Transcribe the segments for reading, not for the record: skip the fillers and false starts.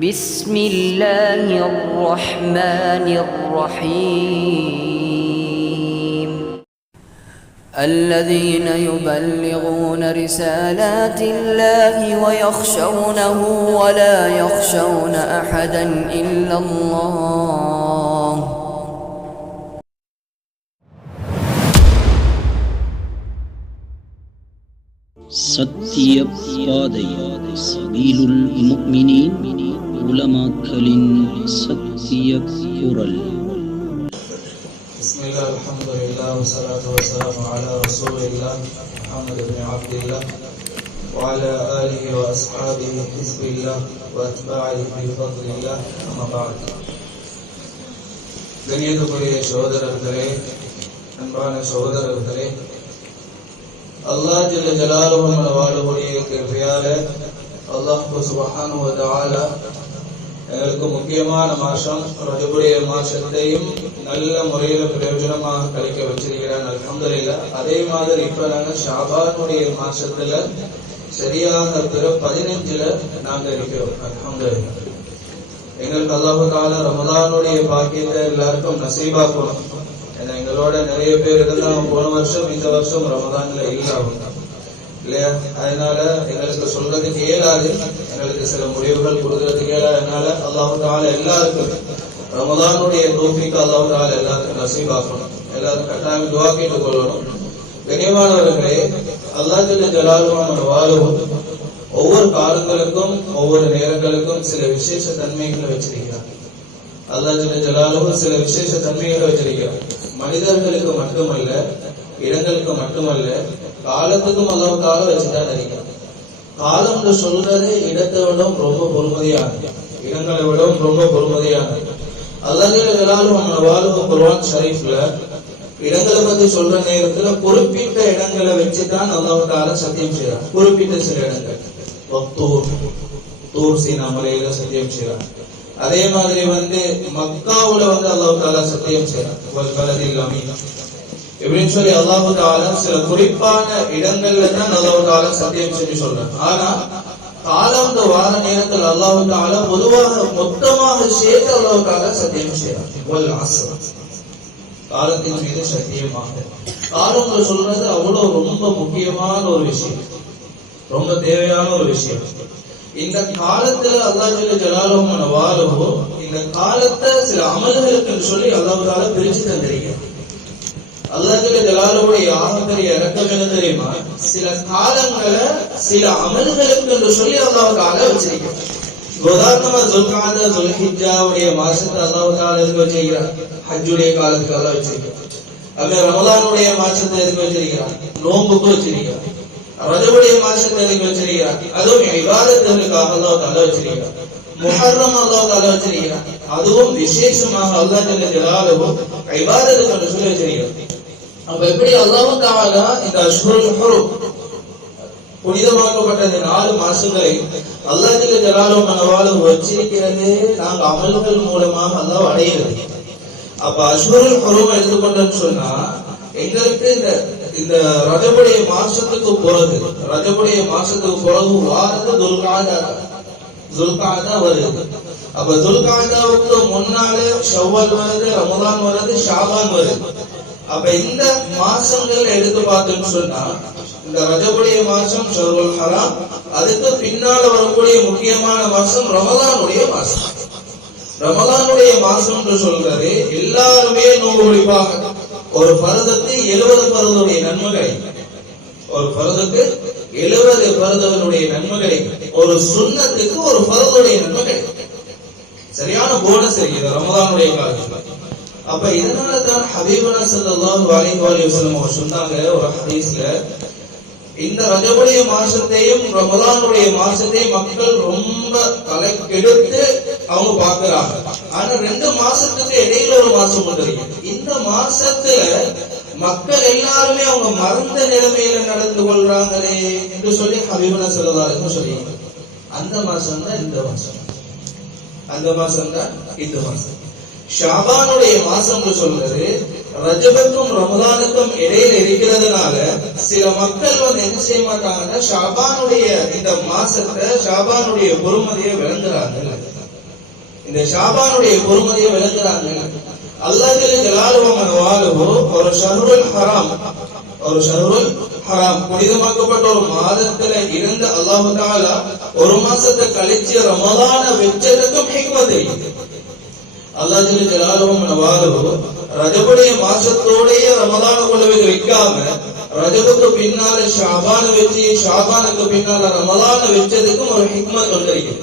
بسم الله الرحمن الرحيم الذين يبلغون رسالات الله ويخشونه ولا يخشون أحدا إلا الله சத்திய பாதை சபீலுல் முஃமினீன் உலமாக்களின் சத்திய குரல். பிஸ்மில்லாஹ் அல்ஹம்துலில்லாஹ் வஸ்ஸலாத்து வஸ்ஸலாமு அலா ரசூலில்லாஹ் முஹம்மது இப்னு அப்துல்லாஹ் வ அலா ஆலிஹி வ அஸ்ஹாபிஹி ஹிஸ்பில்லாஹ் வ அத்பாஇஹி பிஃضலில்லாஹ் அம்மா பஅத். கண்ணியத்துக்குரிய சகோதரர்களே, அன்பான சகோதரர்களே, அல்லாஹ் ஜல்ல ஜலாலுஹு வாழுடைய கிருபையால அல்லாஹ் சுப்ஹானஹு வ தஆலா எங்களுக்கு முக்கியமான மாசம் ரஜபுடைய மாசத்தையும் நல்ல முறையில பிரயோஜனமாக கழிக்க வச்சிருக்கிறான், அல்ஹம்துலில்லாஹ். அதே மாதிரி இப்ப நாங்க ஷாபானுடைய மாசத்துல சரியாக பிற 15ல நாங்க இருக்கிறோம், அல்ஹம்துலில்லாஹ். எங்களுக்கு அல்லாஹ் தஆலா ரமலானுடைய பாக்கியத்தை எல்லாருக்கும் நசீபாக்கணும். எங்களோட நிறைய பேர் இருந்தாங்க போன வருஷம், இந்த வருஷம் ரமதான்ல இல்லாம இல்லையா? அதனால எங்களுக்கு சொல்றதுக்கு இயலாது, எங்களுக்கு சில முடிவுகள் கொடுக்கறதுக்கு இயலாது. அதனால அல்லாஹ் தஆலா எல்லாருக்கும் ரமதானுடைய தௌஃபீக் அல்லாஹ் தஆலா எல்லாருக்கும் நசீபாக்கணும். எல்லாரும் கட்டாயம் துஆ கேட்டுக் கொள்ளணும். கண்ணியமானவர்களே, அல்லாஹ் ஜல்ல ஜலாலுஹு வாழும் ஒவ்வொரு காலங்களுக்கும் ஒவ்வொரு நேரங்களுக்கும் சில விசேஷ தன்மைகளை வச்சிருக்கிறார். அல்லாஹ் ஜல்ல ஜலாலுஹு சில விசேஷ தன்மைகளை வச்சிருக்கிறார். மனிதர்களுக்கு மட்டுமல்ல, இடங்களுக்கு மட்டுமல்ல, காலத்துக்கும் அல்லாஹ் தஆலா வச்சுதான் இருக்கிறார். காலம்னு சொல்றது இடத்தை விடவும் ரொம்ப பொறுமதியானது, இடங்களை விடவும் ரொம்ப பொறுமதியானது. அல்லாஹ் ஜல்ல ஜலாலுஹு வாழும் குர்ஆன் ஷரீஃப்ல இடங்களை பத்தி சொல்ற நேரத்துல குறிப்பிட்ட இடங்களை வச்சுதான் அல்லாஹ் தஆலா சத்தியம் செய்யறார். குறிப்பிட்ட சில இடங்கள், தூர் சீனா மலையில சத்தியம் செய்யறார். அதே மாதிரி மக்காவுல அல்லாஹ் தஆலா சத்தியம் செய்யறார், வல் பலதில் அமீன் இப்படின்னு சொல்லி அல்லாஹ் தஆலா சில குறிப்பான இடங்கள்ல தான் அல்லாஹ் தஆலா சத்தியம் செஞ்சு சொல்றார். ஆனா காலம் வார நேரத்தில் அல்லாஹ் தஆலா பொதுவாக மொத்தமாக சேர்த்து அல்லாஹ் தஆலா சத்தியம் செய்யறார், வல் அஸ்ர் காலத்தின் மீது சத்தியமாக. காலம் சொல்றது அவ்வளவு ரொம்ப முக்கியமான ஒரு விஷயம், ரொம்ப தேவையான ஒரு விஷயம். இந்த காலத்துல அல்லாஹ் ஜல்ல ஜலாலுஹு வாழுஹு இந்த காலத்தை சில அமல்களுக்கு சொல்லி அல்லாஹ் தஆலா பிரிச்சு தந்திருக்கிறார். அல்லாஹ் ஜல்ல ஜலாலுஹுடைய ஆகப்பெரிய இரக்கம் என்ன தெரியுமா? சில காலங்களை சில அமல்களுக்கு என்று சொல்லி அல்லாஹ் தஆலா வச்சிருக்கிறார். உதாரணமா ஜுல்காதா ஜுல்ஹிஜ்ஜாவுடைய மாசத்தை அல்லாஹ் தஆலா எதுக்கு வச்சிருக்கிறார்? ஹஜ்ஜுடைய காலத்துக்கு அல்லாஹ் வச்சிருக்கிறார். அப்ப ரமலானுடைய மாசத்தை எதுக்கு வச்சிருக்கிறார்? நோன்புக்கு வச்சிருக்கிறார். ரஜபுடைய மாசத்தை எதுக்கு வச்சிருக்கிறார்? அதுவும் இபாதத்துகளுக்காக அல்லாஹ் தஆலா வச்சிருக்கிறார். முஹர்ரம் அல்லாஹ் தஆலா வச்சிருக்கிறார், அதுவும் விசேஷமாக அல்லாஹ் ஜல்ல ஜலாலுஹு இபாதத்துக்கு சொல்லி வச்சிருக்கிறார். அப்ப எப்படி அல்லாஹ் தஆலா இந்த அஷ்ஹுருல் ஹுரும் புனிதமாக்கப்பட்ட இந்த 4 மாசங்களை அல்லாஹ் ஜல்ல ஜலாலுஹு வச்சிருக்கிறது நாங்க அமல்கள் மூலமாக அல்லாஹ் அடையிறது. அப்ப அஷ்ஹுருல் ஹுரும் எடுத்துக்கொண்டோம்னு சொன்னா எங்களுக்கு இந்த ரஜபுடைய மாசத்துக்கு பிறகு வாரது துல்காதா வருது. அப்ப துல்காதாவுக்கு முன்னால ஷவ்வல் வருது, ரமலான் வருது, ஷாபான் வருது. அப்ப இந்த மாசங்கள் எடுத்து பார்த்தோம்னு சொன்னா இந்த ரஜபுடைய மாசம் ஷஹ்ருல் ஹராம், அதுக்கு பின்னால வரக்கூடிய முக்கியமான மாசம் ரமலானுடைய மாசம். ரமலானுடைய மாசம் சொல்றது எல்லாருமே நோன்பு பிடிப்பாங்க. ஒரு பரதத்துக்கு 70 பரதுடைய நன்மைகளை, ஒரு பரதுக்கு 70 பரதுடைய நன்மைகளை, ஒரு சுன்னத்துக்கு ஒரு பரதுடைய நன்மைகளை, சரியான போனஸ் இருக்குது ரமலானுடைய காலத்துல. அப்ப இதனால தான் ஹபீபுனா ஸல்லல்லாஹு அலைஹி வஸல்லம் அவர் சொன்னாங்க ஒரு ஹதீஸ்ல, இந்த ரஜபுடைய மாசத்தையும் ரமலானுடைய மாசத்தையும் மக்கள் ரொம்ப கெடுத்து அவங்க பாக்குறாங்க. ஆனா 2 மாசத்துக்கு இடையில ஒரு மாசம் வந்துருக்கு. இந்த மாசத்துல மக்கள் எல்லாருமே அவங்க மறந்த நிலைமையில நடந்து கொள்றாங்களே என்று சொல்லி ஹபீபுனா ஸல்லல்லாஹு அலைஹி வஸல்லம் சொல்லி, அந்த மாசம் தான் இந்த மாசம், அந்த மாசம் தான் இந்த மாசம். ஷாபானுடைய மாசம் சொல்றது ரஜபுக்கும் ரமலானுக்கும் இடையில இருக்கிறதுனால சில மக்கள் என்ன செய்ய மாட்டாங்கன்னா ஷாபானுடைய இந்த மாசத்தை ஷாபானுடைய பொறுமதியை விளங்குறாங்க. இந்த ஷாபானுடைய பொறுமதியை விளக்குறாங்க. அல்லாஹ் ஜலாலுஹு ஒரு ஷஹ்ருல் ஹராம், ஒரு ஷஹ்ருல் ஹராம் புனிதமாக்கப்பட்ட ஒரு மாதத்துல இருந்து அல்லாஹ் தஆலா ஒரு மாசத்தை கழிச்சு ரமலான வெச்சதுக்கும் ஹிக்மத் இருக்கு. அல்லாஹ் ஜலாலுஹு ரஜபுடைய மாசத்தோடயே ரமலான கொண்டு வைக்காம ரஜபுக்கு பின்னால ஷாபான வச்சு ஷாபானுக்கு பின்னால ரமலான வச்சதுக்கும் ஒரு ஹிக்மத் வந்திருக்கு.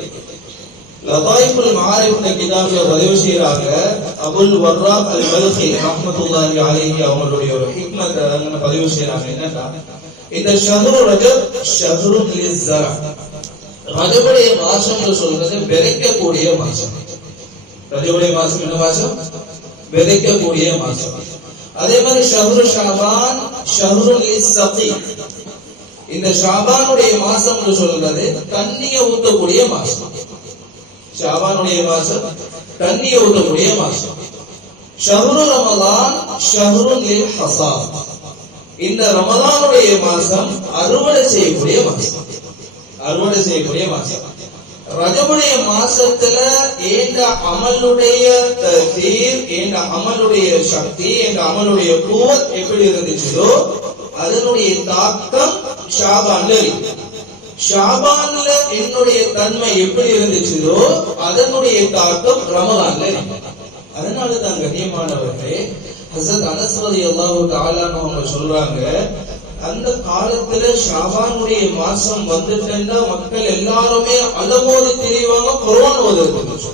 லதாயிஃபுல் மஆரிஃப் என்ற கிதாபில பதிவு செய்யறாங்க. அபுல் வர்ராப் அல் பல்கி ரஹ்மத்துல்லாஹி அலைஹி அவங்களுடைய ஒரு ஹிக்மத் அங்க பதிவு செய்யறாங்க. என்னன்னா, இந்த ஷஹ்ரு ரஜப் ஷஹ்ருன் லிஸ்ஸரா, ரஜபுடைய மாசம்னு சொல்றது விதைக்கக்கூடிய மாசம். ரஜபுடைய மாசம் என்ன மாசம்? விதைக்கக்கூடிய மாசம். அதே மாதிரி ஷஹ்ரு ஷாபான் ஷஹ்ருன் லிஸ்ஸகி, இந்த ஷாபானுடைய மாசம்னு சொல்றது தண்ணியை ஊத்தக்கூடிய மாசம். ஷாபானுடைய மாசம் தண்ணியை ஊத்தக்கூடிய மாசம். ஷஹ்ரு ரமலான் ஷஹ்ருன் லில் ஹஸாத், இந்த ரமலானுடைய மாசம் அறுவடை செய்யக்கூடிய மாசம். அறுவடை செய்யக்கூடிய மாசம். ரஜபுடைய மாசத்துல ஏண்ட அமலுடைய தீர், ஏண்ட அமலுடைய சக்தி, ஏண்ட அமலுடைய குவத் எப்படி இருந்துச்சோ அதனுடைய தாக்கம் ஷாபான்ல இருக்கு. ஷாபான்ல என்னுடைய தன்மை எப்படி இருந்துச்சோ அதனுடைய தாக்கம் ரமலான்ல இருக்கு. அதனால தான் கண்ணியமானவர்களே, ஹஸரத் அனஸ் ரலியல்லாஹு தஆலா அவங்க சொல்றாங்க, அந்த காலத்துல ஷாபானுடைய மாசம் வந்துட்டா மக்கள் எல்லாருமே அலமோதி திரிவாங்க குர்ஆன் ஓதுறதுக்கு.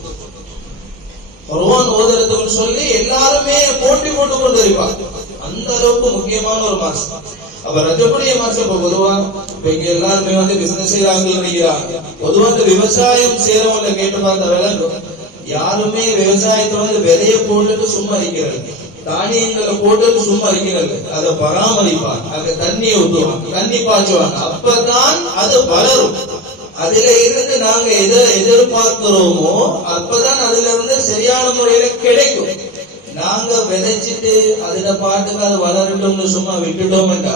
குர்ஆன் ஓதுறதுக்கு சொல்லி எல்லாருமே போட்டி போட்டு கொண்டு இருப்பாங்க. அந்த அளவுக்கு முக்கியமான ஒரு மாசம். அப்ப ரஜபுடைய மாசம் இப்ப பொதுவா இங்க எல்லாருமே வந்து பிசினஸ் செய்யறாங்க நினைக்கிறாங்க. பொதுவா இந்த விவசாயம் செய்யறவங்க கேட்டு பார்த்த விளங்கும், யாருமே விவசாயத்தை வந்து விதைய போட்டுட்டு சும்மா இருக்கிறது, தானியங்களை போட்டு சும்மா இருக்கிறது, அதை பராமரிப்பாங்க, அதை தண்ணியை ஊற்றுவாங்க, தண்ணி பாய்ச்சுவாங்க, அப்பதான் அது வளரும். அதுல இருந்து நாங்க எதை எதிர்பார்க்கிறோமோ அப்பதான் அதுல இருந்து சரியான முறையில கிடைக்கும். நாங்க விதைச்சிட்டு அதுல பாட்டுக்கு அது வளரட்டும்னு சும்மா விட்டுட்டோம்டா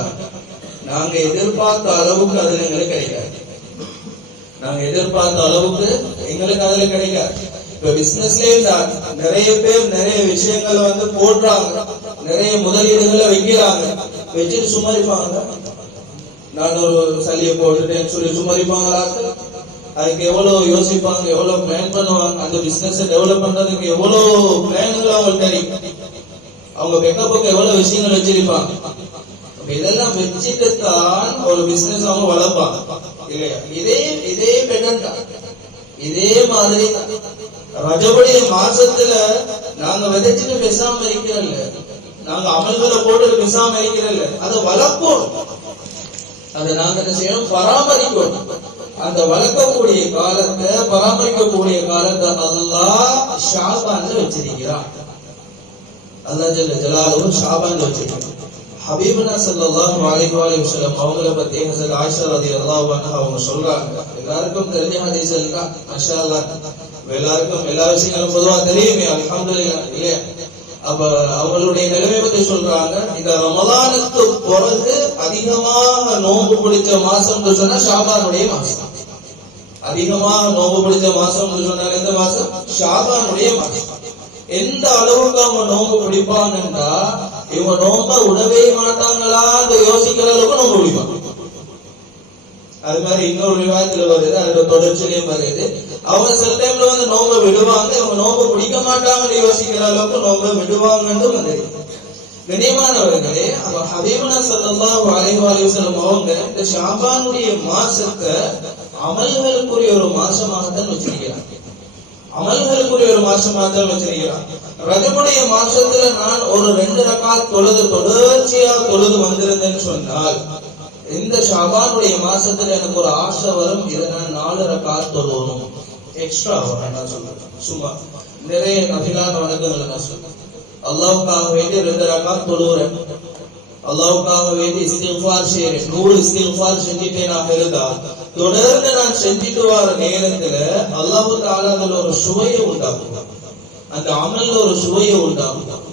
நாங்க எதிர்பார்த்த அளவுக்கு அதுல எங்களுக்கு கிடைக்காது. நாங்க எதிர்பார்த்த அளவுக்கு எங்களுக்கு அதுல கிடைக்காது. இப்ப பிசினஸ்லயே நிறைய பேர் நிறைய விஷயங்களை வந்து போடுறாங்க, நிறைய முதலீடுகளை வைக்கிறாங்க, வச்சுட்டு சுமரிப்பாங்க. நான் ஒரு சல்லியை போட்டுட்டேன்னு சொல்லி சுமரிப்பாங்களா? அதுக்கு எவ்வளவு யோசிப்பாங்க, எவ்வளவு பிளான் பண்ணுவாங்க, அந்த பிசினஸ் டெவலப் பண்றதுக்கு எவ்வளவு பிளான்கள் அவங்களுக்கு தெரியும், அவங்க பெக்கப்புக்கு எவ்வளவு விஷயங்கள் வச்சிருப்பாங்க. இதெல்லாம் வச்சுட்டு தான் ஒரு பிசினஸ் அவங்க வளர்ப்பாங்க இல்லையா? இதே பெட்டர் தான். இதே மாதிரி ரஜபுடைய மாசத்துல நாங்க விதைச்சிட்டு பேசாம இருக்கிறல்ல, நாங்க அமல்களை போட்டு பேசாம இருக்கிறல்ல, அதை வளர்ப்போம். அதை நாங்க என்ன செய்யணும்? பராமரிக்கணும். அந்த வளர்க்கக்கூடிய காலத்தை பராமரிக்கக்கூடிய காலத்தை அல்லாஹ் ஷாபான்ல வச்சிருக்கிறான். அல்லாஹ் ஜல்ல ஜலாலுஹு ஷாபான்ல வச்சிருக்கிறான். ஹபீபுனா ஸல்லல்லாஹு அலைஹி வஸல்லம் அவங்கள பத்தி ஹஸரத் ஆயிஷா ரலியல்லாஹு அன்ஹா அவங்க சொல்றாங்க. எல்லாருக்கும் தெரிஞ்ச ஹதீஸ் இருக்கா? மாஷாஅல்லாஹ், எல்லாருக்கும் எல்லா விஷயங்களும் பொதுவா தெரியுமே, அல்ஹம்துலில்லாஹ் இல்லையா? அப்ப அவங்களுடைய நிலைமை பத்தி சொல்றாங்க, இந்த ரமலானுக்கு பிறகு அதிகமாக நோன்பு பிடிச்ச மாசம் சொன்னா ஷாபானுடைய மாசம். அதிகமாக நோன்பு பிடிச்ச மாசம் சொன்னாங்க எந்த மாசம்? ஷாபானுடைய மாசம். எந்த அளவுக்கு அவங்க நோன்பு பிடிப்பாங்கன்னா இவங்க நோம்ப உடவே மாட்டாங்களான்னு யோசிக்கிற அளவுக்கு நோன்பு பிடிப்பாங்க. அது மாதிரி இன்னொரு விவாதத்துல வருது, அதோட தொடர்ச்சியிலையும் வருது. அவங்க சில டைம்ல வந்து நோம்ப விடுவாங்க, இவங்க நோம்ப பிடிக்க மாட்டாங்கன்னு யோசிக்கிற அளவுக்கு நோம்ப விடுவாங்கன்னு வந்து கண்ணியமானவர்களே. அப்ப ஹபீபுனா ஸல்லல்லாஹு அலைஹி வஸல்லம் அவங்க இந்த ஷாபானுடைய மாசத்தை அமல்களுக்குரிய ஒரு மாசமாகத்தான் வச்சிருக்கிறாங்க. அமல்களுக்குரிய ஒரு மாசமாகத்தான் வச்சிருக்கிறாங்க. ரஜபுடைய மாசத்துல நான் ஒரு 2 ரக்காத் தொழுது தொடர்ச்சியா தொழுது வந்திருந்தேன்னு சொன்னால், இந்த ஷாபானுடைய மாசத்துல எனக்கு ஒரு ஆசை வரும், இதை நான் 4 ரக்காத் தொழுவணும், எக்ஸ்ட்ரா வரும். நான் சொல்றேன், சும்மா நிறைய நஃபிலான வணக்கங்களை நான் சொல்றேன். அல்லாஹ்வுக்காக வேண்டி 2 ரக்காத் தொழுகிறேன், அல்லாஹ்வுக்காக வேண்டி இஸ்திக்ஃபார் செய்றேன், 100 இஸ்திக்ஃபார் செஞ்சிட்டேனாக இருந்தா தொடர்ந்து நான் செஞ்சிட்டு வர நேரத்துல அல்லாஹ் தஆலா அதுல ஒரு சுவையை உண்டாக்கும், அந்த அமல்ல ஒரு சுவையை உண்டாக்கும்,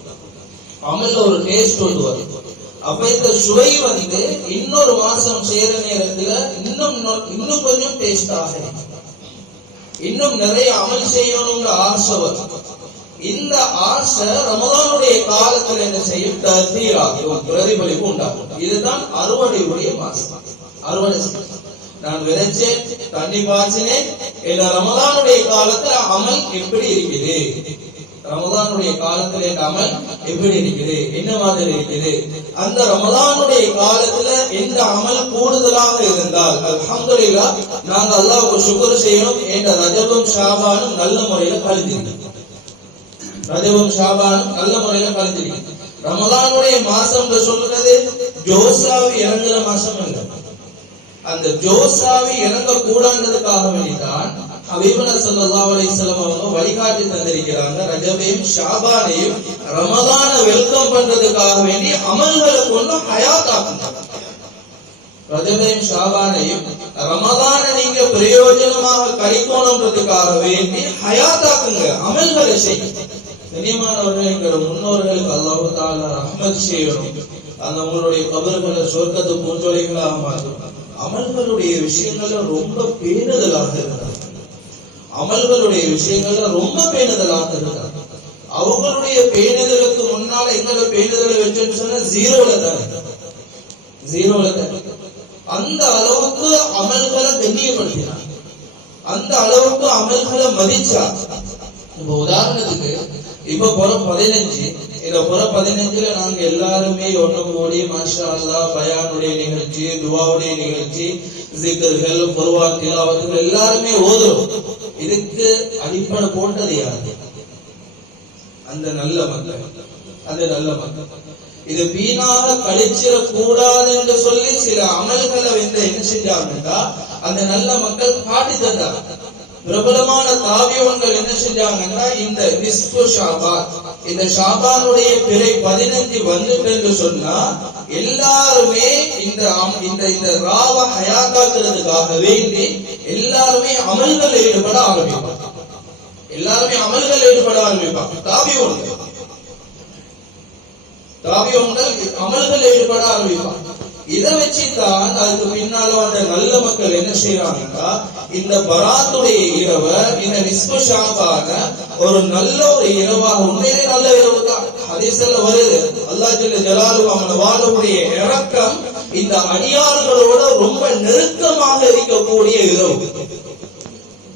அமல்ல ஒரு டேஸ்ட் கொண்டு வரும். அப்ப இந்த சுவை வந்து இன்னொரு மாசம் சேர நேரத்துல இன்னும் கொஞ்சம் டேஸ்ட் ஆகும். இன்னும் நிறைய அமல் செய்யணும்ன்ற ஆசை வரும். இந்த ஆசை ரமலானுடைய காலத்துல என்ன செய்யும்? தீராகும், பிரதிபலிப்பு உண்டாகும். இதுதான் அறுவடையுடைய மாசம். அறுவடை நான் விதைச்சேன், தண்ணி பாய்ச்சினேன். இந்த ரமலானுடைய காலத்துல அமல் எப்படி இருக்குது? ரமலானுடைய காலத்துல அமல் எப்படி இருக்குது? என்ன மாதிரி இருக்குது? அந்த ரமலானுடைய காலத்துல எந்த அமல் கூடுதலாக இருந்தால் அல்ஹம்துலில்லாஹ் நாங்க அல்லாஹ்வுக்கு ஷுக்ர் செய்யணும். என்ற ரஜபும் ஷாபானும் நல்ல முறையில கழிஞ்சிருக்கு. ரஜபும் ஷாபானும் நல்ல முறையில கழிஞ்சிருக்கு. ரமலானுடைய மாசம் சொல்றது ஜோசாவி இறங்குற மாசம் அல்ல. அந்த ஜோசாவி இறங்க கூடாதுக்காக வேண்டிதான் ஹபீபுனா ஸல்லல்லாஹு அலைஹி வஸல்லம் அவங்க வழிகாட்டி தந்திருக்கிறாங்க. ரஜபையும் ஷாபானையும் ரமலான வெல்கம் பண்றதுக்காக வேண்டி அமல்களை கொண்டு ஹயாத்தாக்குங்க. ரஜபையும் ஷாபானையும் ரமலான நீங்க பிரயோஜனமாக கழிக்கணும்ன்றதுக்காக வேண்டி ஹயாத்தாக்குங்க, அமல்களை செய்யுங்க. கண்ணியமானவர்கள், எங்களோட முன்னோர்களுக்கு அல்லாஹ் தஆலா ரஹ்மத் செய்யணும். அந்த உங்களுடைய கபர்களை சொர்க்கத்து பூஞ்சோலைகளாக மாற்றும். அமல்களுடைய விஷயங்கள்ல ரொம்ப பேணுதலாக இருந்தார். அமல்களுடைய விஷயங்கள்ல ரொம்ப பேணுதலாக இருந்தார். அவங்களுடைய பேணுதலுக்கு முன்னால எங்களோட பேணுதலை வச்சுன்னு சொன்னா ஜீரோல தான். அந்த அளவுக்கு அமல்களை கண்ணியப்படுத்தினார். அந்த அளவுக்கு அமல்களை மதிச்சார். இப்ப உதாரணத்துக்கு இப்ப புற 15 இந்த புற 15ல நாங்க எல்லாருமே ஒண்ணு கூடி மாஷா அல்லாஹ் பயானுடைய நிகழ்ச்சி, துஆவுடைய நிகழ்ச்சி, ஜிக்ர்கள், குர்ஆன் திலாவத்துகள் எல்லாருமே ஓதுறோம். இதுக்கு அடிப்படை போட்டது யாரு? அந்த நல்ல மக்கள். அந்த நல்ல மக்கள் இது வீணாக கழிச்சிட கூடாது என்று சொல்லி சில அமல்களை வந்து என்ன செஞ்சாங்கன்னா அந்த நல்ல மக்கள் காட்டி தந்தார். பிரபலமான தாபியவங்கள் என்ன செஞ்சாங்கன்னா இந்த நிஸ்பு ஷாபான், இந்த ஷாபானுடைய பிறை 15 வந்துட்டு என்று சொன்னா எல்லாருமே இந்த இந்த ராவ ஹயாத்தாக்குறதுக்காக வேண்டி எல்லாருமே அமல்கள் ஈடுபட ஆரம்பிப்பாங்க. எல்லாருமே அமல்கள் ஈடுபட ஆரம்பிப்பாங்க. தாபியவங்கள் அமல்கள் ஈடுபட ஆரம்பிப்பாங்க. இதை வச்சுதான் அதுக்கு பின்னால வந்த நல்ல மக்கள் என்ன செய்யறாங்கன்னா இந்த பராத்துடைய இரவ, இந்த நிஸ்பு ஷாபான ஒரு நல்ல ஒரு இரவாக, உண்மையிலே நல்ல இரவு தான். ஹதீஸ்ல வருது அல்லாஹ் ஜல்ல ஜலாலுஹு அவன வாழக்கூடிய இரக்கம் இந்த அடியார்களோட ரொம்ப நெருக்கமாக இருக்கக்கூடிய இரவு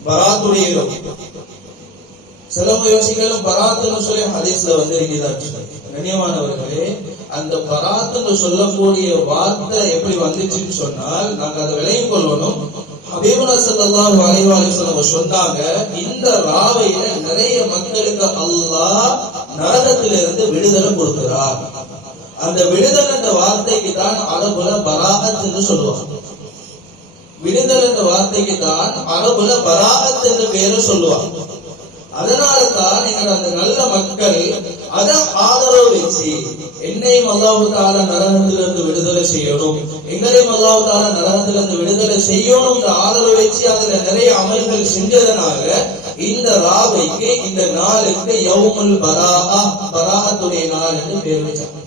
பராத்துடைய இரவு. சிலவங்க யோசிக்கலாம் பராத்துன்னு சொல்லி ஹதீஸ்ல வந்து இருக்கிறார். கண்ணியமானவர்களே, அந்த பராத்துன்னு சொல்லக்கூடிய வார்த்தை எப்படி வந்துச்சுன்னு சொன்னால் நாங்க அதை விளங்கிக் கொள்ளணும். ஹபீபுனா ஸல்லல்லாஹு அலைஹி வஸல்லம் சொன்னாங்க, இந்த ராவையில நிறைய மக்களுக்கு அல்லாஹ் நரகத்திலிருந்து விடுதலை கொடுக்கிறார். அந்த விடுதலை என்ற வார்த்தைக்கு தான் அரபுல பராஅத் என்று சொல்லுவாங்க. விடுதலை என்ற வார்த்தைக்கு தான் அரபுல பராஅத் என்று பேரு சொல்லுவாங்க. அதனால தான் நீங்கள் அந்த நல்ல மக்கள் அதை ஆதரவு வச்சு என்னையும் அல்லாஹ் தஆலா நரகத்திலிருந்து விடுதலை செய்யணும், எங்களையும் அல்லாஹ் தஆலா நரகத்திலிருந்து விடுதலை செய்யணும் ஆதரவு வச்சு அதுல நிறைய அமல்கள் செஞ்சதுனால இந்த ராவைக்கு, இந்த நாளுக்கு யௌமுல் பராஅ, பராஅத்துடைய நாள் என்று பேர் வச்சாங்க.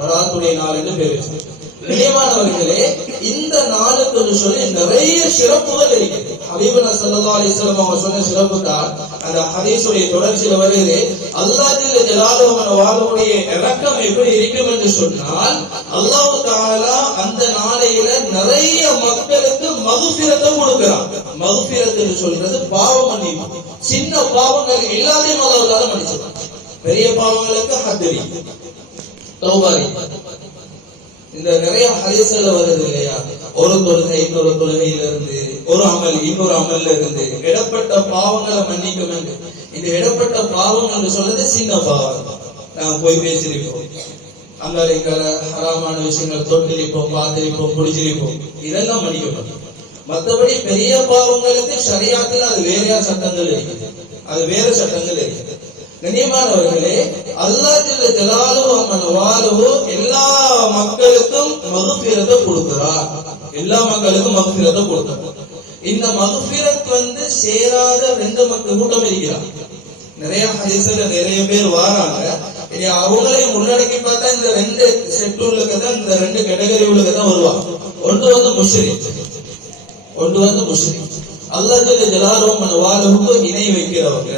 பராஅத்துடைய நாள் என்று பேர் வச்சாங்க. கண்ணியமானவர்களே, இந்த நாளுக்கு சொல்லி நிறைய சிறப்புகள் இருக்குது. ஹபீபுனா ஸல்லல்லாஹு அலைஹி வஸல்லம் அவங்க சொன்ன சிறப்பு தான் அந்த ஹதீஸுடைய தொடர்ச்சியில வருகிறது. அல்லாஹ் ஜல்ல ஜலாலுஹு அவன் வாழக்கூடிய இரக்கம் எப்படி இருக்கும் என்று சொன்னால் அல்லாஹ் தஆலா அந்த நாளையில நிறைய மக்களுக்கு மக்ஃபிரத்தை கொடுக்கிறான். மக்ஃபிரத் என்று சொல்றது பாவ மன்னிப்பு. சின்ன பாவங்கள் எல்லாத்தையும் அல்லாஹ் தஆலா மன்னிச்சிடுறான். பெரிய பாவங்களுக்கு ஹத்ரி, தௌபாரி, இந்த நிறைய ஹதீஸ்ல வருது இல்லையா, ஒரு தொழுகை இன்னொரு தொழுகையில இருந்து, ஒரு அமல் இன்னொரு அமல்ல இருந்து இடப்பட்ட பாவங்களை மன்னிக்கும். இந்த இடப்பட்ட பாவம் என்று சொல்றது சின்ன பாவம். நாங்க போய் பேசிருப்போம், அங்க ஹராமான விஷயங்கள் தொட்டிருப்போம், பார்த்திருப்போம், குடிச்சிருப்போம், இதெல்லாம் மன்னிக்கப்படும். மற்றபடி பெரிய பாவங்களுக்கு ஷரியத்துல அது வேறையா சட்டங்கள் இருக்குது, அது வேற சட்டங்கள் இருக்குது. கண்ணியமானவர்களே, அல்லாஹ் ஜல்ல ஜலாலுஹு அவன் வாழுஹு எல்லா மக்களுக்கும் மக்ஃபிரத்தை கொடுக்கிறார். எல்லா மக்களுக்கும் மக்ஃபிரத்தை கொடுக்கிறார். இந்த மக்ஃபிரத் வந்து சேராத ரெண்டு மக்கள் கூட்டம் இருக்கிறார். நிறைய ஹதீஸ்ல நிறைய பேர் வராங்க. அவங்களையும் முன்னடக்கி பார்த்தா இந்த ரெண்டு செட் உள்ளதான், இந்த ரெண்டு கேட்டகரி உள்ளதான் வருவாங்க. ஒன்று வந்து முஷ்ரிக், ஒன்று வந்து முஷ்ரிக். அல்லாஹ் ஜல்ல ஜலாலுஹு இணை வைக்கிறவங்க,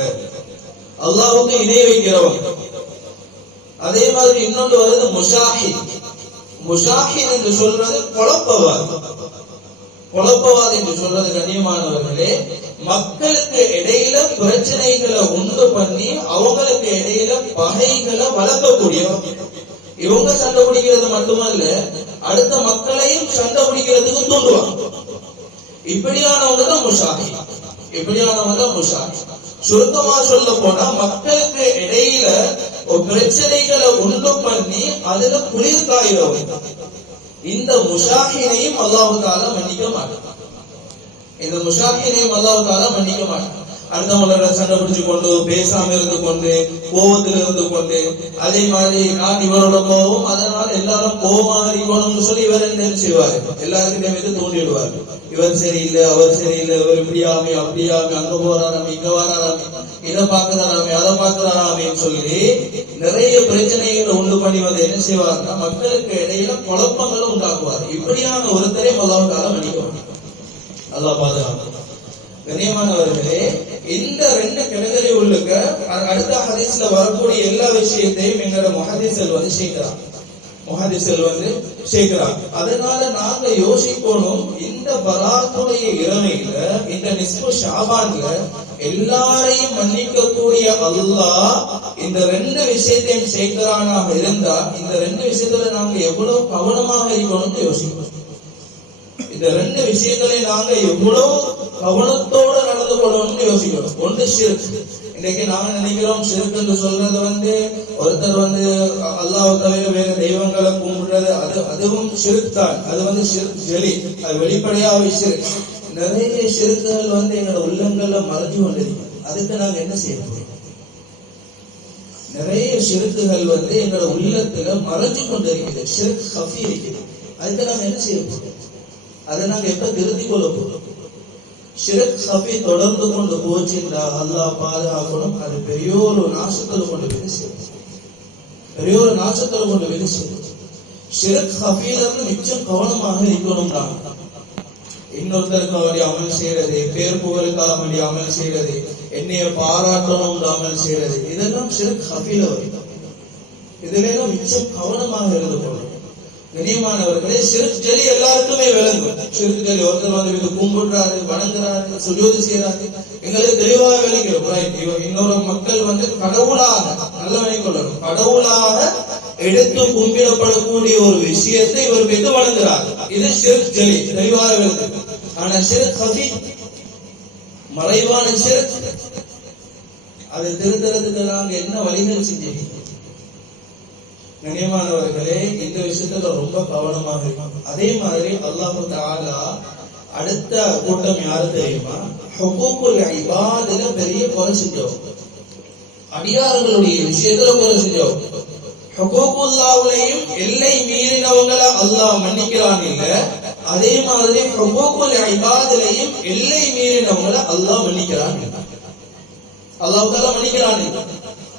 அல்லாஹ்வுக்கு இணை வைக்கிறவங்க. அதே மாதிரி இன்னொன்று வருது முஷாஹித். முஷாஹித் என்று சொல்றது குழப்பவாதி. குழப்பவாதி என்று சொல்றது கண்ணியமானவர்களே, மக்களுக்கு இடையில பிரச்சனைகளை உண்டு பண்ணி அவங்களுக்கு இடையில பகைகளை வளர்க்கக்கூடியவங்க. இவங்க சண்டை பிடிக்கிறது மட்டுமல்ல, அடுத்த மக்களையும் சண்டை பிடிக்கிறதுக்கு தூண்டுவாங்க. இப்படியானவங்க தான் முஷாஹி. இப்படியானவங்க தான் முஷாஹி. சுருக்கமா சொல்ல போனா மக்களுக்கு இடையில பிரச்சனைகளை உண்டு பண்ணி அதுல குளிர் காயிறவங்க. இந்த முஷாஹினையும் அல்லாஹ் தஆலா மன்னிக்க மாட்டான். இந்த முஷாஹினையும் அல்லாஹ் தஆலா மன்னிக்க மாட்டான். அடுத்தவங்களோட சண்டை பிடிச்சு கொண்டு, பேசாம இருந்து கொண்டு, கோபத்தில் இருந்து கொண்டு, அதே மாதிரி நான் இவரோட கோபம், அதனால எல்லாரும் கோபமா இருக்கணும்னு சொல்லி இவர் என்ன செய்வாரு, எல்லாருக்கும் தோண்டிடுவாரு. இவர் சரியில்லை, அவர் சரியில்லை, இவர் இப்படியாமே அப்படியாமே, அங்க போறாராமே, இங்க வராராமே, இதை பாக்குறாராமே, அதை பாக்குறாராமேன்னு சொல்லி நிறைய பிரச்சனைகளை உண்டு பண்ணி வந்து என்ன செய்வாருன்னா மக்களுக்கு இடையில குழப்பங்களை உண்டாக்குவார். இப்படியான ஒருத்தரை அல்லாஹ் தஆலா மன்னிக்க அல்லாஹ் பாதுகாப்பு. கண்ணியமானவர்களே, இந்த ரெண்டு கேட்டகரி உள்ளுக்க அடுத்த ஹதீஸ்ல வரக்கூடிய எல்லா விஷயத்தையும் எங்களோட முஹத்திஸ்கள் வந்து சேர்க்கிறாங்க. முஹத்திஸ்கள் வந்து சேர்க்கிறாங்க. அதனால நாங்க யோசிக்கணும், இந்த பராத்துடைய இரவையில, இந்த நிஸ்பு ஷாபான்ல எல்லாரையும் மன்னிக்க கூடிய அல்லாஹ் இந்த ரெண்டு விஷயத்தையும் சேர்க்கிறானாக இருந்தா இந்த ரெண்டு விஷயத்துல நாங்க எவ்வளவு கவனமாக இருக்கணும்னு யோசிக்கணும். இந்த ரெண்டு விஷயங்களை நாங்க எவ்வளவு கவனத்தோட நடந்து கொள்ளணும்னு யோசிக்கணும். ஒன்று ஷிர்க். இன்னைக்கு நாங்க நினைக்கிறோம் ஷிர்க் என்று சொல்றது வந்து ஒருத்தர் வந்து அல்லாஹ் தவிர வேற தெய்வங்களை கும்பிடுறது, அதுவும் ஷிர்க் தான். அது வந்து ஷிர்க் ஜலி, அது வெளிப்படையாக ஷிர்க். நிறைய ஷிர்க்குகள் வந்து எங்களோட உள்ளங்கள்ல மறைஞ்சு கொண்டிருக்கு. அதுக்கு நாங்க என்ன செய்ய முடியும்? நிறைய ஷிர்க்குகள் வந்து எங்களோட உள்ளத்துல மறைஞ்சு கொண்டிருக்கிறது. ஷிர்க் ஹஃபி இருக்குது. அதுக்கு நாங்க என்ன செய்ய முடியும்? அதை நாங்க எப்ப திருத்திக் கொள்ள போறோம்? ஷிர்க் ஹஃபி தொடர்ந்து கொண்டு போச்சுன்னா அல்லாஹ் பாதுகாக்கணும். அது பெரிய ஒரு நாசத்துல கொண்டு போய் சேரும். பெரிய ஒரு நாசத்துல கொண்டு போய் சேரும். ஷிர்க் ஹஃபில இருந்து மிச்சம் கவனமாக இருக்கணும். தான் இன்னொருத்தருக்கு வேண்டிய அமல் செய்யறது, பேர் புகழுக்காக வேண்டிய அமல் செய்யறது, என்னைய பாராட்டணும் அமல் செய்யறது, இதெல்லாம் ஷிர்க் ஹஃபில வரும். இதுல மிச்சம் கவனமாக இருந்து கொள்ளும். கண்ணியமானவர்களே, ஷிர்க் ஜலி எல்லாருக்குமே விளங்கும். ஷிர்க் ஜலி ஒருத்தர் வந்து இது கும்பிடுறாரு, வணங்குறாரு, சுஜூது செய்யறாரு, எங்களுக்கு தெளிவாக விளங்கும். இன்னொரு மக்கள் வந்து கடவுளாக நல்ல விளங்கிக்கொள்ளணும், கடவுளாக எடுத்து கும்பிடப்படக்கூடிய ஒரு விஷயத்தை இவர் மீது வணங்குறார். இது ஷிர்க் ஜலி, தெளிவாக விளங்கும். ஆனா ஷிர்க் ஹஃபி, மறைவான ஷிர்க், அதை திருத்தறதுக்கு நாங்க என்ன வழிகள் செஞ்சிருக்கோம்? கண்ணியமானவர்களே, இந்த விஷயத்துல ரொம்ப கவனமாக இருக்கும். அதே மாதிரி அல்லாஹ் தஆலா அடுத்த கூட்டம் யாரு தெரியுமா? ஹுகூகுல் இபாதுல பெரிய குறை செஞ்சோம். அடியார்களுடைய விஷயத்துல குறை செஞ்சோம். ஹுகூகுல்லாஹ்வுலையும் எல்லை மீறினவங்களை அல்லாஹ் மன்னிக்கிறான் இல்ல, அதே மாதிரி ஹுகூகுல் இபாதுலையும் எல்லை மீறினவங்களை அல்லாஹ் மன்னிக்கிறான். அல்லாஹ் தஆலா மன்னிக்கிறான்.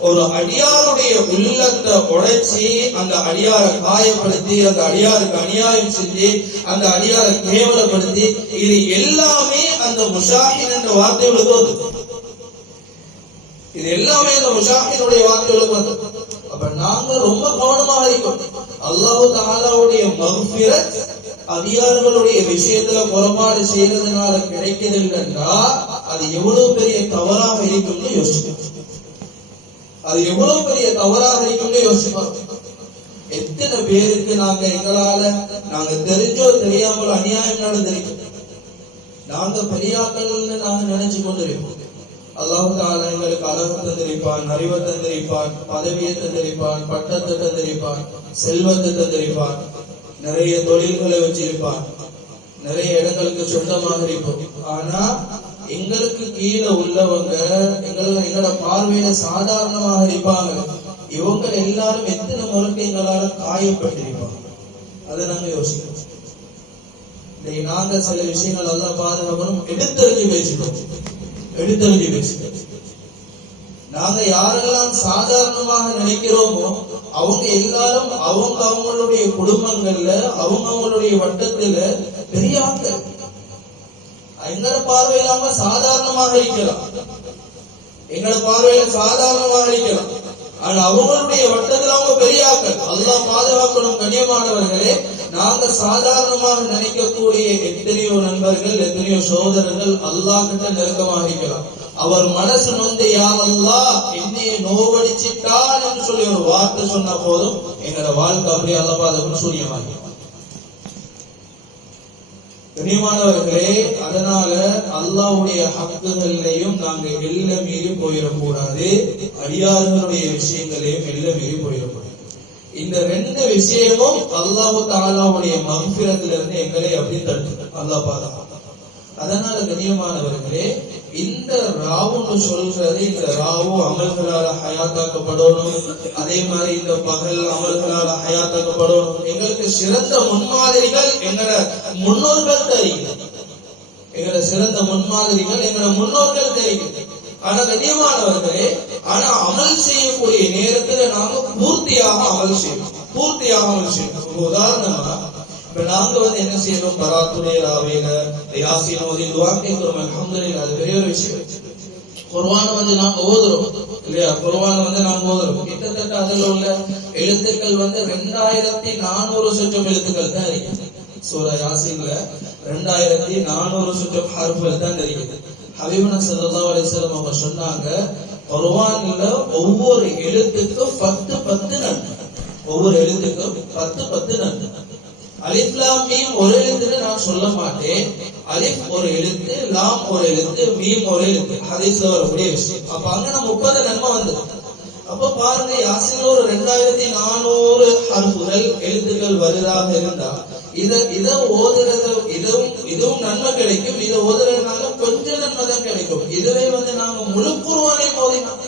ஒரு அடியாருடைய உள்ளத்தை உடைச்சி அந்த அடியாரை காயப்படுத்தி, அந்த அடியாருக்கு அநியாயம் செஞ்சு, அந்த அடியாரை கேவலப்படுத்தி, இது எல்லாமே அந்த முஷாஹின் என்ற வார்த்தையோட வருது. இது எல்லாமே அந்த முஷாஹினுடைய வார்த்தையோட வருது. அப்ப நாங்க ரொம்ப கவனமாக இருக்கோம். அல்லாஹ் தஆலாவுடைய மக்ஃபிரத் அடியார்களுடைய விஷயத்துல புறப்பாடு செய்யறதுனால கிடைக்கிறது இல்லைன்னா அது எவ்வளவு பெரிய தவறாக இருக்கும்னு யோசிக்கணும். அது எவ்வளவு பெரிய தவறாக இருக்கும்னு யோசிப்போம். எத்தனை பேருக்கு நாங்க எங்களால நாங்க தெரிஞ்சோ தெரியாமல் அநியாயம் நடந்திருக்கோம். நாங்க பெரியாக்கள்னு நாங்க நினைச்சு கொண்டிருப்போம். அல்லாஹ் தஆலா எங்களுக்கு அழகு தந்திருப்பான், அறிவை தந்திருப்பான், பதவியை தந்திருப்பான், பட்டத்தை தந்திருப்பான், செல்வத்தை தந்திருப்பான், நிறைய தொழில்களை வச்சிருப்பான், நிறைய இடங்களுக்கு சொந்தமாக இருப்போம். ஆனா எங்களுக்கு கீழே உள்ளவங்க எங்களோட பார்வையில சாதாரணமாக இருப்பாங்க. இவங்க எல்லாரும் எத்தனை முறைக்கு எங்களால காயப்பட்டிருப்பாங்க. அதை நாங்க யோசிக்கிறோம். நாங்க சில விஷயங்கள் எல்லாம் பாதுகாக்கணும். எடுத்தறிஞ்சு பேசிட்டோம். எடுத்தறிஞ்சு பேசிட்டோம். நாங்க யாரெல்லாம் சாதாரணமாக நினைக்கிறோமோ அவங்க எல்லாரும் அவங்களுடைய குடும்பங்கள்ல அவங்களுடைய வட்டத்துல பெரிய ஆட்கள். எங்களோட பார்வையில அவங்க சாதாரணமாக இருக்கலாம், எங்களோட பார்வையில சாதாரணமாக இருக்கலாம். ஆனா அவங்களுடைய வட்டத்தில் அவங்க பெரியாக்கள். அல்லாஹ் பாதுகாக்கணும். கண்ணியமானவர்களே, நாங்க சாதாரணமாக நினைக்கக்கூடிய எத்தனையோ நண்பர்கள், எத்தனையோ சகோதரர்கள் அல்லாஹ் கிட்ட நெருக்கமாக இருக்கலாம். அவர் மனசு நொந்து யா அல்லாஹ் என்னைய நோவடிச்சிட்டான் என்று சொல்லி ஒரு வார்த்தை சொன்ன போதும் எங்களோட வாழ்க்கை அப்படியே அல்லாஹ் பாதுகாக்கணும் சூரியமாக. கண்ணியமானவர்களே, அதனால அல்லாஹ்வுடைய ஹக்குகளையும் நாங்க எல்லை மீறி போயிடக்கூடாது, அடியார்களுடைய விஷயங்களையும் எல்லை மீறி போயிடக்கூடாது. இந்த ரெண்டு விஷயமும் அல்லாஹ் தஆலாவுடைய மக்ஃபிரத்திலிருந்து எங்களை அப்படி தடுத்து அல்லாஹ் பாதுகாப்பான். அதனால கண்ணியமானவர்களே, இந்த ராவுன்னு சொல்றது, இந்த ராவு அமல்களால ஹயாத்தாக்கப்படணும். அதே மாதிரி இந்த பகல் அமல்களால ஹயாத்தாக்கப்படணும். எங்களுக்கு சிறந்த முன்மாதிரிகள் எங்களோட முன்னோர்கள் தெரியும். எங்களோட சிறந்த முன்மாதிரிகள் எங்களோட முன்னோர்கள் தெரியும். ஆனா கண்ணியமானவர்களே, ஆனா அமல் செய்யக்கூடிய நேரத்துல நாங்க பூர்த்தியாக அமல் செய்யணும், பூர்த்தியாக அமல் செய்யணும். உதாரணமா இப்ப நாங்க என்ன செய்யறோம், பராத்துடைய ராவையில யாசீன் ஓதி துஆ கேட்கிறோம், அல்ஹம்துலில்லாஹ். அது பெரிய ஒரு விஷயம். குர்ஆன் நாங்க ஓதுறோம் இல்லையா, குர்ஆன் நாங்க ஓதுறோம். கிட்டத்தட்ட அதுல உள்ள எழுத்துக்கள் 2400 சொச்சம் எழுத்துக்கள் தான் இருக்கு. சூரா யாசீன்ல 2400 சொச்சம் ஹர்ஃப்கள் தான் இருக்குது. ஹபீபுனா ஸல்லல்லாஹு அலைஹி வஸல்லம் அவங்க சொன்னாங்க, குர்ஆன்ல ஒவ்வொரு எழுத்துக்கும் 10 நன்மை, ஒவ்வொரு எழுத்துக்கும் 10 நன்மை. அலிஃப் லாம் மீம் ஒரு எழுத்துன்னு நான் சொல்ல மாட்டேன். அலிஃப் ஒரு எழுத்து, லாம் ஒரு எழுத்து, மீம் ஒரு எழுத்து. ஹதீஸ்ல வரக்கூடிய விஷயம். அப்ப அங்க 30 நன்மை வந்தது. அப்ப பாருங்க, யாசீன்ல ஒரு 2400 ஹர்ஃபுகள் எழுத்துக்கள் வருதாக இருந்தா இத ஓதுறது இதுவும் நன்மை கிடைக்கும். இதை ஓதுறதுனால கொஞ்சம் நன்மை தான் கிடைக்கும். இதுவே நாங்க முழு குர்ஆனையும் ஓதினோம்,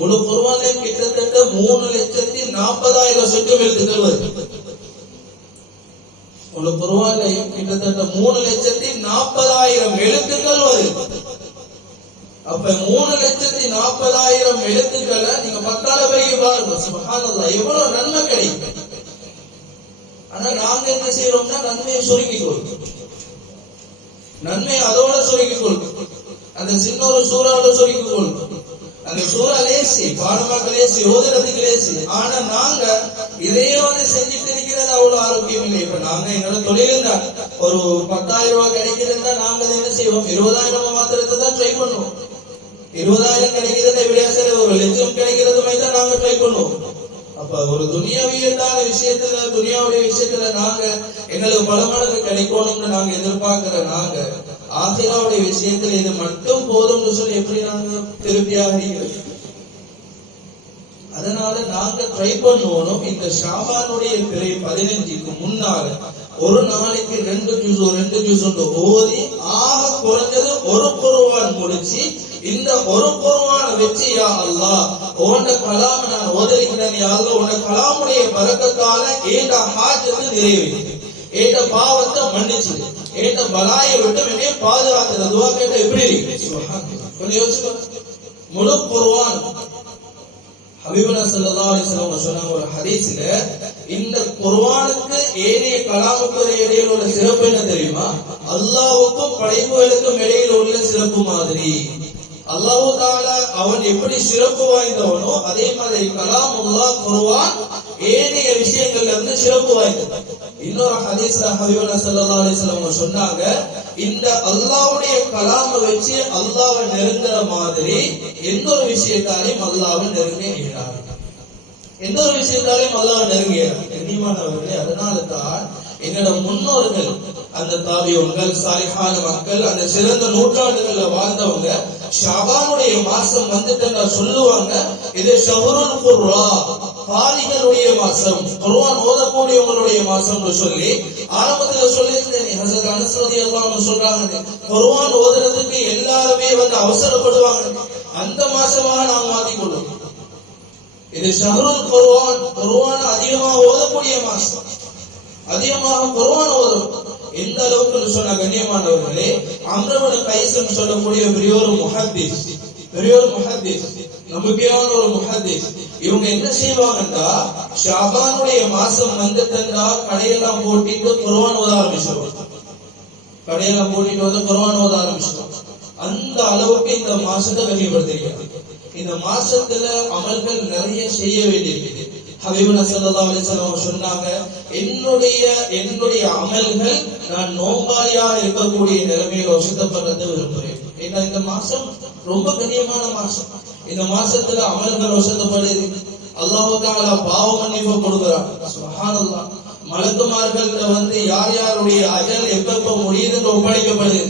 முழு குர்ஆனையும் கிட்டத்தட்ட 3,40,000 சொற்கள் எழுத்துக்கள் வருது. ஒரு குர்ஆன்லயும் கிட்டத்தட்ட 3,40,000 எழுத்துக்கள் வருது. அப்ப 3,40,000 எழுத்துக்களை நீங்க பத்தால போய் பாருங்க, சுப்ஹானல்லாஹ், எவ்வளவு நன்மை கிடைக்கும். ஆனா நாங்க என்ன செய்யறோம்னா நன்மையை சுருக்கி கொடுக்கும், நன்மையை அதோட சுருக்கி கொடுக்கும், அந்த சின்ன ஒரு சூறாவோட சுருக்கி கொடுக்கும். அந்த சூறா லேசி, பாடமாக்க லேசி, ஓதுறதுக்கு லேசி. ஆனா நாங்க இதையே செஞ்சுட்டு இருக்கிறது அவ்வளவு ஆரோக்கியம் இல்லை. இப்ப நாங்க எங்களோட தொழில் தான் ஒரு 10,000 ரூபாய் கிடைக்கிறதா நாங்க என்ன செய்வோம், 20,000 மாத்திரத்தை தான் ட்ரை பண்ணுவோம். 20,000 கிடைக்கிறத விளையாசல ஒரு லட்சம் கிடைக்கிறது மாதிரி தான் நாங்க ட்ரை பண்ணுவோம். அப்ப ஒரு துனியாவியத்தான விஷயத்துல, துனியாவுடைய விஷயத்துல நாங்க எங்களுக்கு பல மடங்கு கிடைக்கணும்னு நாங்க எதிர்பார்க்கிற நாங்க ஆகிராவுடைய விஷயத்துல இது மட்டும் போதும்னு சொல்லி எப்படி நாங்க திருப்தியாக இருக்கிறது. அதனால நாங்க ட்ரை பண்ணுவோம். இந்த ஷாபானுடைய பிறை 15க்கு முன்னால ஒரு நாளைக்கு 2 ஜுஸ் ஓதி ஆக குறைஞ்சது ஒரு குர்ஆன் முடிச்சு இந்த ஒரு குர்ஆனை வச்சு யா அல்லாஹ் உன்ட கலாம நான் ஓதிக்கிறேன், யா அல்லாஹ் உன்ட கலாமுடைய பரக்கத்தால ஏண்ட ஹாஜத்தை நிறைவேற்று, ஏண்ட பாவத்தை மன்னிச்சு, ஏண்ட பலாயை விட்டு என்னை பாதுகாக்கிற துஆ கேட்ட எப்படி இருக்கு. சுப்ஹானல்லாஹ். கொஞ்சம் யோசிச்சு முழு குர்ஆன் ஹபீபுனா ஸல்லல்லாஹு அலைஹி வஸல்லம் சொன்னாங்க ஒரு ஹதீஸ்ல, இந்த குர்ஆனுக்கு ஏனைய கலாமுக்கு இடையில உள்ள சிறப்பு என்ன தெரியுமா? அல்லாஹ்வுக்கும் படைப்புகளுக்கும் இடையில உள்ள சிறப்பு மாதிரி. அல்லாஹ் தஆலா அவன் எப்படி சிறப்பு வாய்ந்தவனோ அதே மாதிரி கலாமுல்லாஹ் குர்ஆன் ஏனைய விஷயங்கள்ல இருந்து சிறப்பு வாய்ந்தது. இன்னொரு ஹதீஸ்ல ஹபீபுனா ஸல்லல்லாஹு அலைஹி வஸல்லம் சொன்னாங்க, இந்த அல்லாஹ்வுடைய கலாமை வச்சு அல்லாஹ்வை நெருங்குற மாதிரி எந்த ஒரு விஷயத்தாலையும் அல்லாஹ்வை நெருங்க இயலாது, எந்த ஒரு விஷயத்தாலையும் அல்லாஹ்வை நெருங்க இயலாது. கண்ணியமானவர்களே, அதனால தான் எங்களோட முன்னோர்கள், அந்த தாபியீன்கள், சாலிஹான மக்கள், அந்த சிறந்த நூற்றாண்டுகள்ல வாழ்ந்தவங்க ஷாபானுடைய மாசம் வந்துட்டு சொல்லுவாங்க, இது ஷஹ்ருல் குர்ஆ, பாலிகளுடைய மாசம், குர்ஆன் ஓதக்கூடியவங்களுடைய மாசம்னு சொல்லி ஆரம்பத்துல சொல்லியிருந்தேன். ஹஸரத் அனஸ் রাদিয়াল্লাহு அன்ஹு சொல்றாங்க, குர்ஆன் ஓதுறதுக்கு எல்லாருமே அவசரப்படுவாங்க, அந்த மாசமாக நாம் மாத்திக்கொள்ளும். இது ஷஹ்ருல் குர்ஆன், குர்ஆன் அதிகமாக ஓதக்கூடிய மாசம், அதிகமாக குர்ஆன் ஓதும். எந்த அளவுக்கு சொன்ன கண்ணியமானவர்களே, அம்ர் இப்னு கைஸ் சொல்லக்கூடிய பெரிய ஒரு முஹத்திஸ், நம்பிக்கையான ஒரு முஹத்திஸ், இவங்க என்ன செய்வாங்கன்னா ஷாபானுடைய மாசம் வந்துட்டா கடையெல்லாம் போட்டிட்டு குர்ஆன் ஓத ஆரம்பிச்சிருவாங்க. கடையில போட்டிட்டு வந்து குர்ஆன் ஓத ஆரம்பிச்சிட்டோம். அந்த அளவுக்கு இந்த மாசத்தை கண்ணியப்படுத்திருக்கிறார். இந்த மாசத்துல அமல்கள் நிறைய செய்ய வேண்டியிருக்குது. ஹபீபுல்லாஹ் ஸல்லல்லாஹு அலைஹி வஸல்லம் சொன்னாங்க, என்னுடைய அமல்கள் நான் நோம்பாளியாக இருக்கக்கூடிய நிலைமையில வசத்தப்படுறது விரும்புகிறேன். ஏன்னா இந்த மாசம் ரொம்ப கண்ணியமான மாசம். இந்த மாசத்துல அமல்கள் வசத்தப்படுது. அல்லாஹ் தஆலா பாவ மன்னிப்பு கொடுக்கிறார். சுப்ஹானல்லாஹ். மலக்குமார்கள்ட்ட வந்து யார் யாருடைய அஜல் எப்ப முடியுதுன்னு ஒப்படைக்கப்படுது.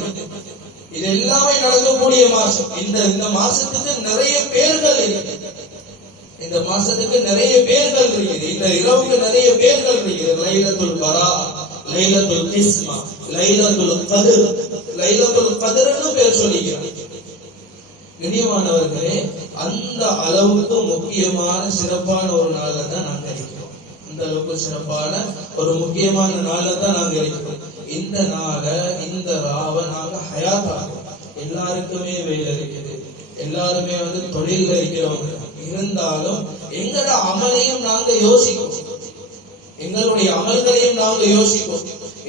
இது எல்லாமே நடக்கக்கூடிய மாசம். இந்த மாசத்துக்கு நிறைய பேர்கள் இருக்கு. இந்த மாசத்துக்கு நிறைய பேர்கள் இருக்குது. இந்த இரவுக்கு நிறைய பேர்கள் இருக்குது. லைலத்துல் பரா, லைலத்துல் கிஸ்மா, லைலத்துல் கத்ர், லைலத்துல் கத்ர்னு பேர் சொல்லிக்கிறாங்க. கண்ணியமானவர்களே, அந்த அளவுக்கு முக்கியமான சிறப்பான ஒரு நாளை தான் நாங்க இருக்கிறோம். அந்த அளவுக்கு சிறப்பான ஒரு முக்கியமான நாளை தான் நாங்க இருக்கிறோம். இந்த நாளை, இந்த ராவை நாங்க ஹயாத்தாக்குறோம். எல்லாருக்குமே வேலை இருக்குது, எல்லாருமே வந்து தொழில் இருக்கிறவங்க. இருந்தாலும் எங்களோட அமலையும் நாங்க யோசிக்கும், எங்களுடைய அமல்களையும் நாங்க யோசிக்கும்.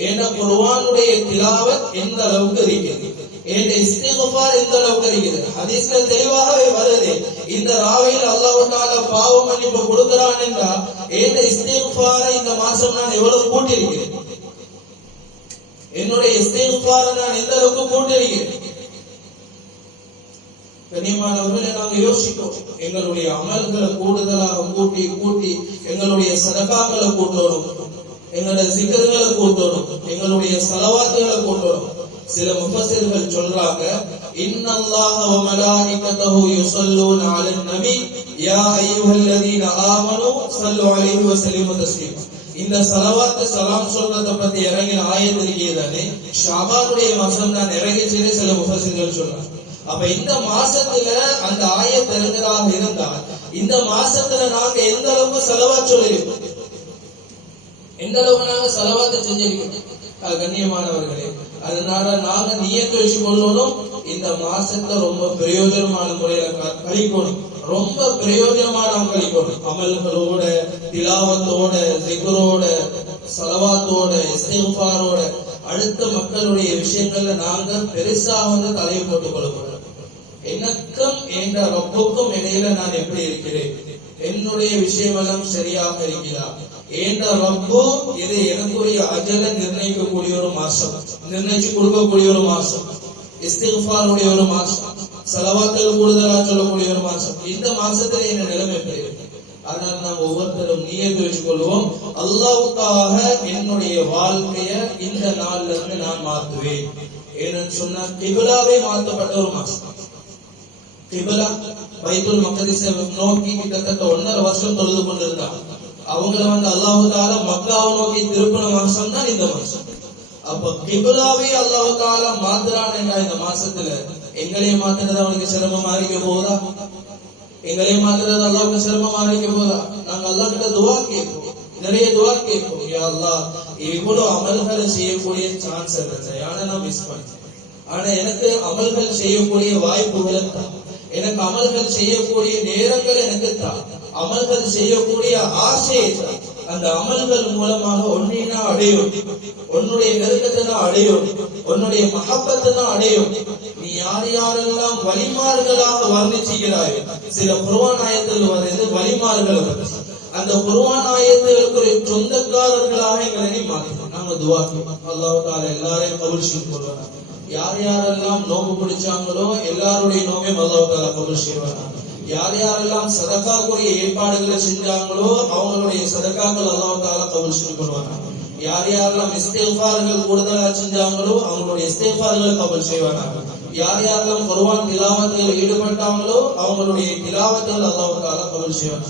ஏன்னா குர்ஆனுடைய திலாவத் எந்த அளவுக்கு இருக்குது, ஏன்னா இஸ்திக்ஃபார் எந்த அளவுக்கு இருக்குது. ஹதீஸ்ல தெளிவாகவே வருது, இந்த ராவையில் அல்லாஹ் தஆலா பாவ மன்னிப்பு கொடுக்கிறான் என்றா ஏன்னா இஸ்திக்ஃபாரை இந்த மாசம் நான் எவ்வளவு கூட்டியிருக்கிறேன், என்னுடைய இஸ்திக்ஃபாரை நான் எந்த அளவுக்கு கூட்டியிருக்கிறேன். கண்ணியமானவர்களை நாங்க யோசிக்கிறோம், எங்களுடைய அமல்களை கூடுதலாக கூட்டி எங்களுடைய சதகாக்களை கூட்டணும், எங்களுடைய சிக்கர்களை கூட்டணும், எங்களுடைய ஸலவாத்துகளை கூட்டணும். சில முஃபஸ்ஸிர்கள் சொல்றாங்க, இன்னல்லாஹ வ மலாயிகத்தஹு யுஸல்லூன அலன் நபி யா அய்யுஹல்லதீன ஆமனூ ஸல்லு அலைஹி வ ஸல்லிமு தஸ்லீமா. இந்த ஸலவாத் சலாம் சொல்றத பத்தி இறங்கின ஆயத் இருக்கிறதே ஷாபானுடைய மாசம் தான் இறங்கிச்சே சில முஃபஸ்ஸிர்கள் சொல்றாங்க. அப்ப இந்த மாசத்துல அந்த ஆயத் இறங்குறதாக இருந்தால் இந்த மாசத்துல நாங்க எந்த அளவுக்கு ஸலவாத் சொல்லிருக்கோம், எந்த அளவுக்கு நாங்க ஸலவாத் செஞ்சிருக்கோம். கண்ணியமானவர்களே, அதனால நாங்க நியத்து வச்சு கொள்ளணும், இந்த மாசத்தை ரொம்ப பிரயோஜனமான முறையில கழிக்கணும், ரொம்ப பிரயோஜனமான கழிக்கணும். அமல்களோட, திலாவத்தோட, ஜிக்ரோட, ஸலவாத்தோட, இஸ்திக்ஃபாரோட அடுத்த மக்களுடைய விஷயங்கள்ல நாங்க பெருசா வந்து தலையை போட்டுக் கொள்ளக்கூடாது. எனக்கும் என்ற ரப்புக்கும் இடையில நான் எப்படி இருக்கிறேன், என்னுடைய விஷயம் எல்லாம் சரியாக இருக்கிறா, என்ற ரப்பு இது எனக்குரிய அஜலை நிர்ணயிக்கக்கூடிய ஒரு மாசம், நிர்ணயிச்சு கொடுக்கக்கூடிய ஒரு மாசம், இஸ்திக்ஃபாருடைய ஒரு மாசம், ஸலவாத்துகள் கூடுதலா சொல்லக்கூடிய ஒரு மாசம். இந்த மாசத்துல என்ன நிலைமை எப்படி இருக்கு? அதனால நாம் ஒவ்வொருத்தரும் நியத்து வச்சுக் கொள்வோம், அல்லாஹ்வுக்காக என்னுடைய வாழ்க்கைய இந்த நாள்ல இருந்து நான் மாத்துவேன். ஏன்னு சொன்னா கிபிலாவே மாற்றப்பட்ட ஒரு மாசம். கிபிலா பைத்துல் மக்திஸை நோக்கி கிட்டத்தட்ட 1.5 வருஷம் தொழுது கொண்டிருந்தாங்க. அவங்கள வந்து அல்லாஹ் தஆலா மக்காவை நோக்கி திருப்பின மாசம் தான் இந்த மாசம். அப்ப கிபிலாவே அல்லாஹ் தஆலா மாத்துறான் என்ற இந்த மாசத்துல எங்களையே மாத்துறது அவனுக்கு சிரமமா இருக்க போதா? எங்களையே மாத்துறது அல்லாஹ்வுக்கு சிரமமா இருக்க போதா? நாங்க அல்லாஹ் கிட்ட துஆ கேட்போம், நிறைய துஆ கேட்போம். யா அல்லாஹ், இவ்வளவு அமல்களை செய்யக்கூடிய சான்ஸ் இருந்துச்சு, ஆனா நான் மிஸ் பண்ணிட்டேன். ஆனா எனக்கு அமல்கள் செய்யக்கூடிய வாய்ப்புகளை தான், எனக்கு அமல்கள் செய்யக்கூடிய நேரங்கள் எனக்கு தான், அமல்கள் செய்யக்கூடிய ஆசையை தான். அந்த அமல்கள் மூலமாக ஒன்னை நான் அடையும், உன்னுடைய நெருக்கத்தை நான் அடையும், உன்னுடைய மஹப்பத்தை நான் அடையும். நீ யார் யாரெல்லாம் வழிமார்களாக வர்ணிச்சுகிறாய், சில குர்ஆன் ஆயத்தில் வருது வழிமார்களை பற்றி. அந்த குர்ஆன் ஆயத்துக்கு சொந்தக்காரர்களாக எங்களை மாற்றணும். நாங்க துஆ செய்வோம், அல்லாஹ் தஆலா எல்லாரையும் கபூல் செய்வார். யார் யாரெல்லாம் நோம்பு பிடிச்சாங்களோ எல்லாருடைய நோம்பையும் அல்லாஹ் தஆலா கபூல் செய்வார். யார் யாரெல்லாம் சதகாக்குரிய ஏற்பாடுகளை செஞ்சாங்களோ அவங்களுடைய சதகாக்கள் அல்லாஹ் தஆலா கபூல் செய்வார். யார் யாரெல்லாம் இஸ்திக்ஃபார்கள் கூடுதலா செஞ்சாங்களோ அவங்களுடைய இஸ்திக்ஃபார்களை கபூல் செய்வார். யார் யாரெல்லாம் குர்ஆன் திலாவத்தில் ஈடுபட்டாங்களோ அவங்களுடைய திலாவத்தில் அல்லாஹ் தஆலா கபூல் செய்வார்.